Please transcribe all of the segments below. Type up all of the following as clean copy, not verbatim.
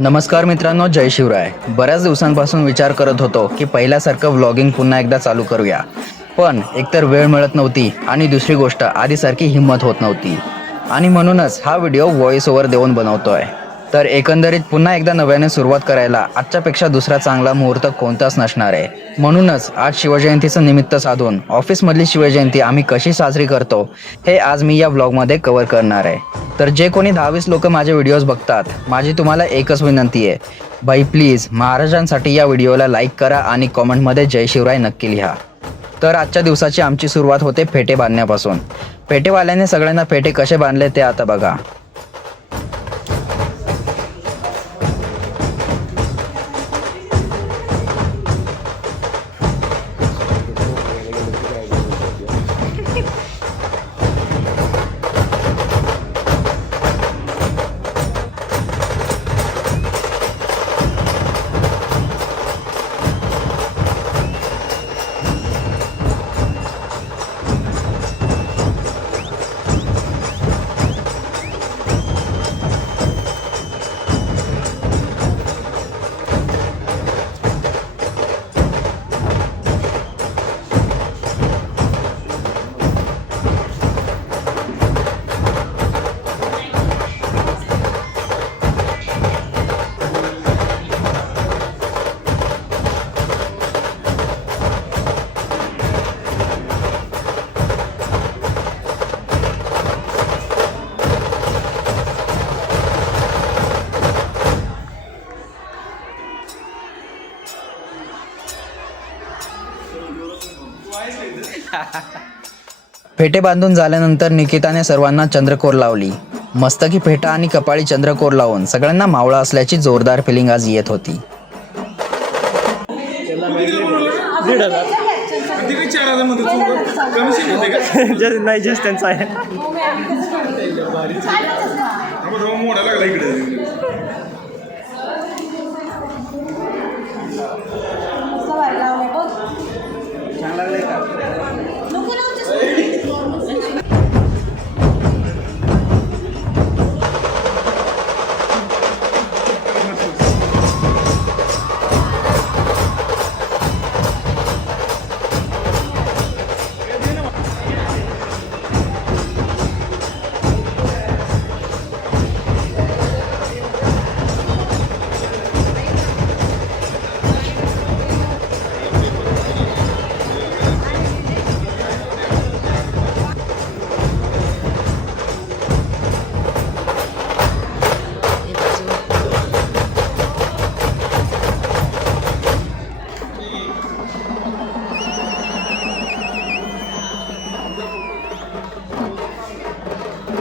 नमस्कार मित्रांनो, जय शिवराय. बऱ्याच दिवसांपासून विचार करत होतो की पहिल्यासारखं व्लॉगिंग पुन्हा एकदा चालू करूया. पण एकतर वेळ मिळत नव्हती आणि दुसरी गोष्ट आधीसारखी हिंमत होत नव्हती. आणि म्हणूनच हा व्हिडिओ व्हॉइस ओव्हर देऊन बनवतोय. तर एकंदरीत पुन्हा एकदा नव्याने सुरुवात करायला आजच्यापेक्षा दुसरा चांगला मुहूर्त कोणताच नसणार आहे. म्हणूनच आज शिवजयंतीचं निमित्त साधून ऑफिसमधली शिवजयंती आम्ही कशी साजरी करतो हे आज मी या व्लॉगमध्ये कव्हर करणार आहे. तर जे कोणी 10-20 लोक माझे व्हिडिओज बघतात, माझी तुम्हाला एकच विनंती आहे, भाई प्लीज महाराजांसाठी या व्हिडिओला लाईक करा आणि कॉमेंटमध्ये जय शिवराय नक्की लिहा. तर आजच्या दिवसाची आमची सुरुवात होते फेटे बांधण्यापासून. फेटेवाल्याने सगळ्यांना फेटे कसे बांधले ते आता बघा. फेटे बांधून झाल्यानंतर निकिताने सर्वांना चंद्रकोर लावली. मस्तकी फेटा आणि कपाळी चंद्रकोर लावून सगळ्यांना मावळा असल्याची जोरदार फिलिंग आज येत होती. नाही जस्ट त्यांचा आहे.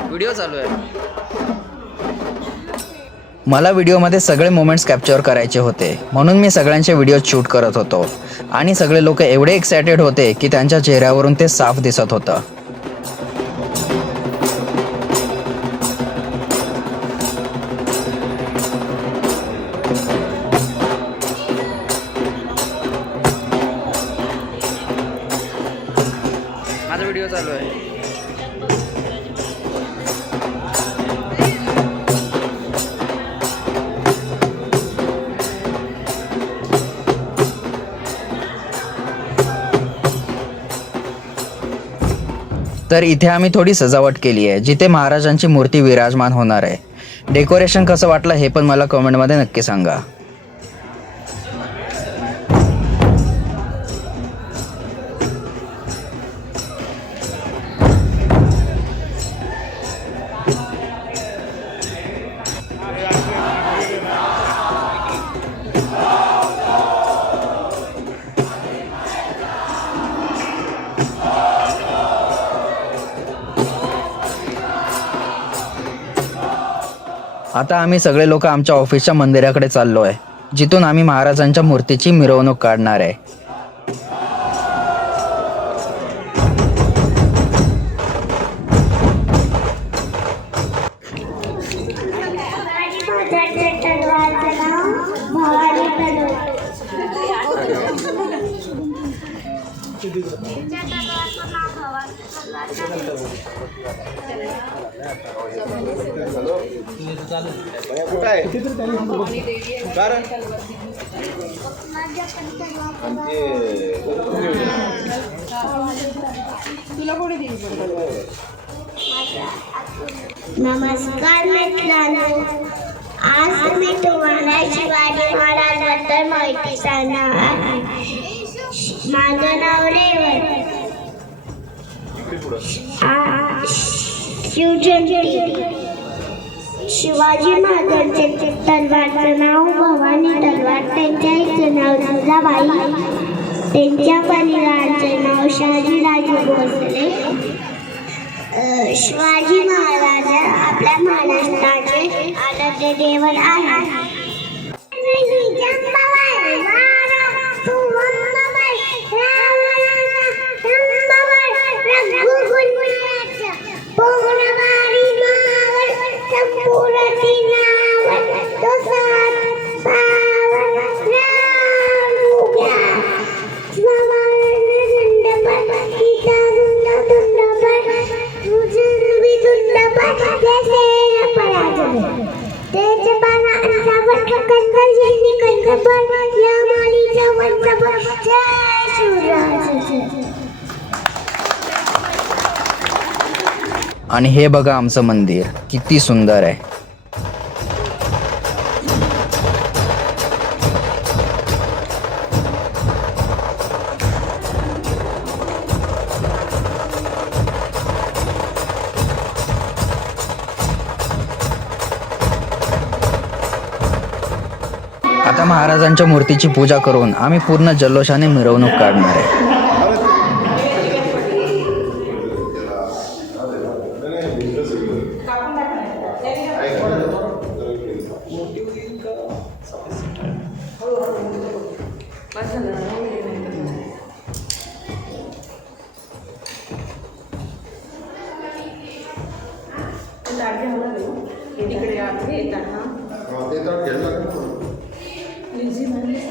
व्हिडिओ चालू आहे. मला व्हिडिओमध्ये सगळे मोमेंट्स कॅप्चर करायचे होते, म्हणून मी सगळ्यांचे व्हिडिओ शूट करत होतो. आणि सगळे लोक एवढे एक्सायटेड होते की त्यांच्या चेहऱ्यावरून ते साफ दिसत होतं. माझा व्हिडिओ चालू आहे. तर इथे आम्ही थोडी सजावट केली आहे, जिथे महाराजांची मूर्ती विराजमान होणार आहे. डेकोरेशन कसं वाटलं हे पण मला कमेंटमध्ये नक्की सांगा. आता आम्ही सगळे लोक आमच्या ऑफिसच्या मंदिराकडे चाललो आहे, जिथून आम्ही महाराजांच्या मूर्तीची मिरवणूक काढणार आहे. नमस्कार मित्रांनो, आज मी तुम्हाला शिवाजी महाराजांबद्दल माहिती सांगणार आहे. माझं नाव रेवत. शिवजयंती. शिवाजी महाराजांचे तलवारचं नाव भवानी तलवार, त्यांच्या आईचं नाव जिजाबाई, त्यांच्या परिवाराचे नाव शहाजीराजे भोसले. शिवाजी महाराज आपल्या महाराष्ट्राचे आराध्य दैवत आहे. आणि हे बघा आमचं मंदिर किती सुंदर आहे. आता महाराजांच्या मूर्तीची पूजा करून आम्ही पूर्ण जल्लोषाने मिरवणूक काढणार आहे.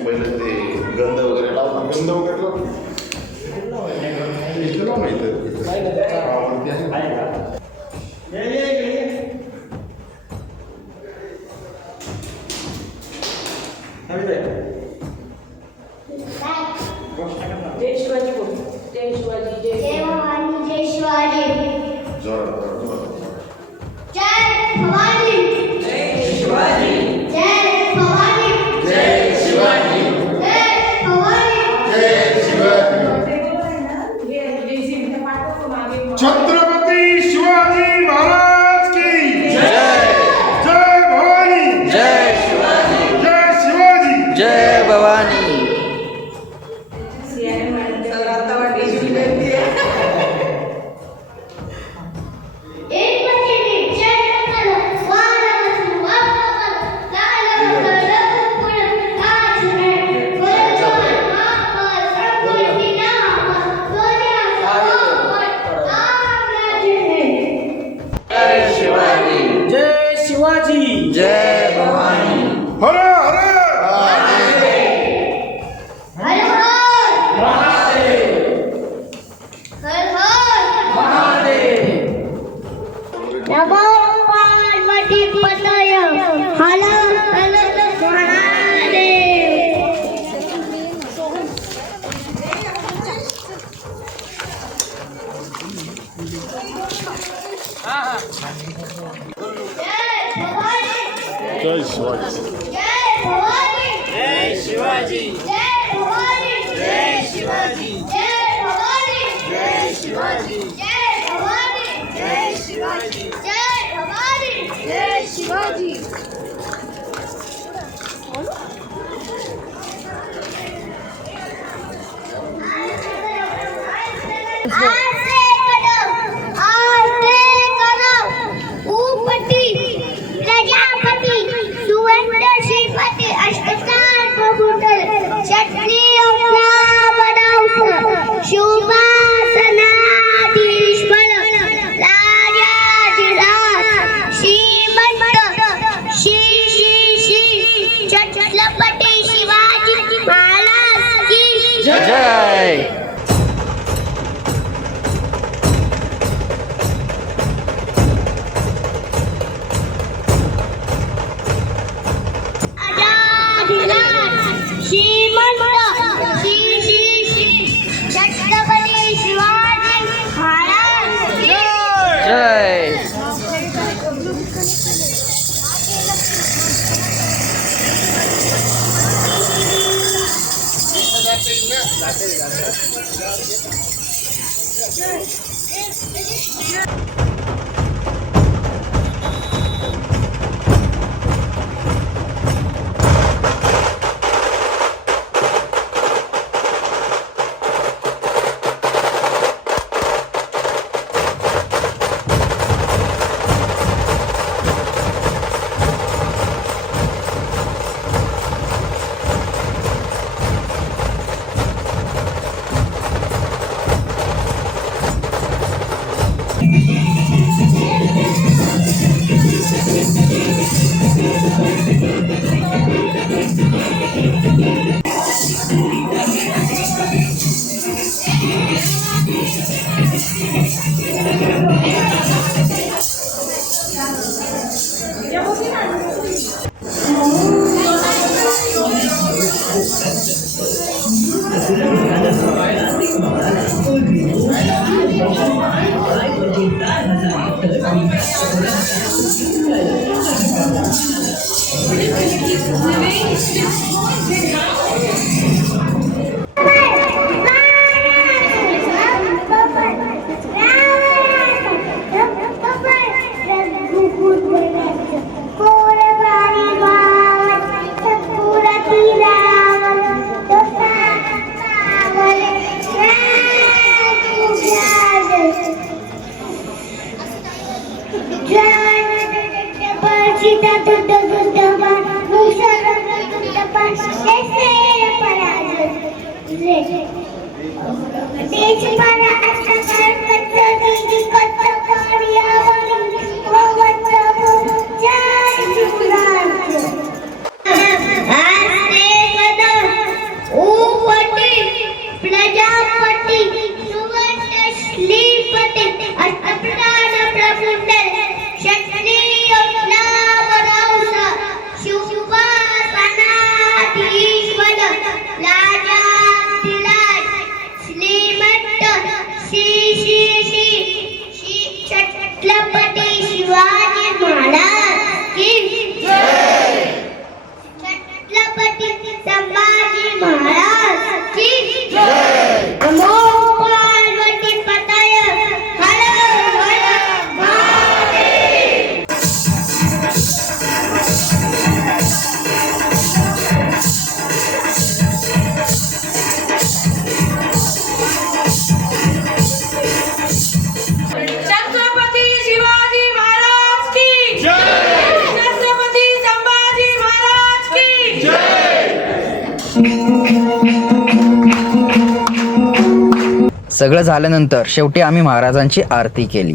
पहिले ते गंध वगैरे लावला गंध वगैरे जय शिवाजी बोल. जय शिवाजी. जय भवानी. जय शिवाजी. जोरात जय भवानी. जय शिवाजी. जय भवानी. जय शिवाजी. जय भवानी. जय शिवाजी. छत्रपती शिवाजी महाराज की जय. जय भवानी. जय शिवाजी. जय शिवाजी. जय भवानी. जय भवानी. हर हर नमो पार्वती पतय. हर हर महादेव. जय शिवाजी. जय भवानी. जय शिवाजी. जय भवानी. जय शिवाजी. जय भवानी. जय शिवाजी. जय भवानी. जय शिवाजी. जय भवानी. जय शिवाजी. प्रजापती सुवर्ण श्रीपती अष्टचार प्रभुटल क्षत्रिय शुभासनाधीश्वर राजाधिराज श्रीमंत प्रजापती सुवर्ण श्रीपती अष्टप्रधान प्रमुंडल क्षत्रिय नामरावस शिवपासनाधीश्वर राजाधिराज श्रीमंत श्री श्री श्री श्री छत्रपती शिवाजी महाराज की जय। छत्रपती संभाजी महाराज की जय। नमो पार्वती पतय हर हर महादेव। छत्रपती शिवाजी महाराज की जय। छत्रपती संभाजी महाराज की जय। सगळं झाल्यानंतर शेवटी आम्ही महाराजांची आरती केली.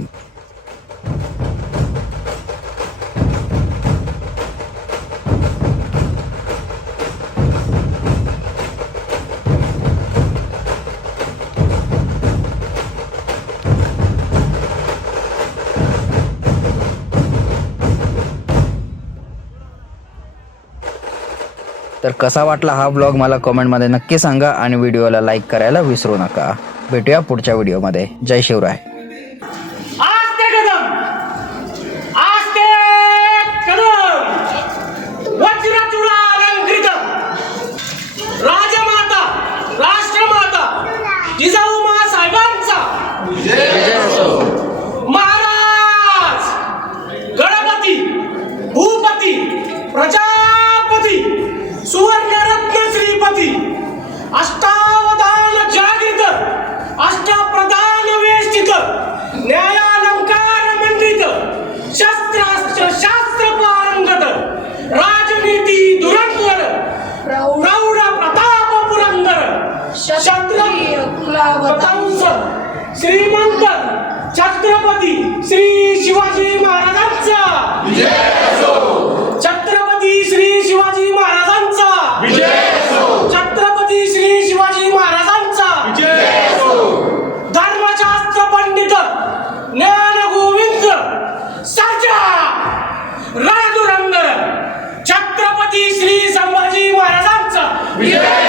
तर कसा वाटला हा ब्लॉग मला कमेंटमध्ये नक्की सांगा आणि व्हिडिओला लाईक करायला विसरू नका. भेटूया पुढच्या व्हिडिओमध्ये. जय शिवराय. आस्ते कदम वज्रचूडा अलंकृत राजमाता राष्ट्रमाता जिजाऊ साहेबांचा महाराज गणपती भूपती प्रजापती सुवर्णरत्न श्रीपती अष्टावधान जागृत अष्टप्रधान वेष्टित न्यायालंकार मंडित शस्त्रास्त्र शास्त्र पारंगत राजनीती धुरंधर प्रौढ प्रताप पुरंदर क्षत्रिय कुलावतंस श्रीमंत छत्रपती श्री शिवाजी महाराजांचा विजय असो. छत्रपती श्री शिवाजी महाराजांचा विजय असो. छत्रपती श्री शिवाजी महाराजांचा विजय असो. धर्मशास्त्र पंडित ज्ञान गोविंद सर्जा रणधुरंदर छत्रपती श्री संभाजी महाराजांचा विजय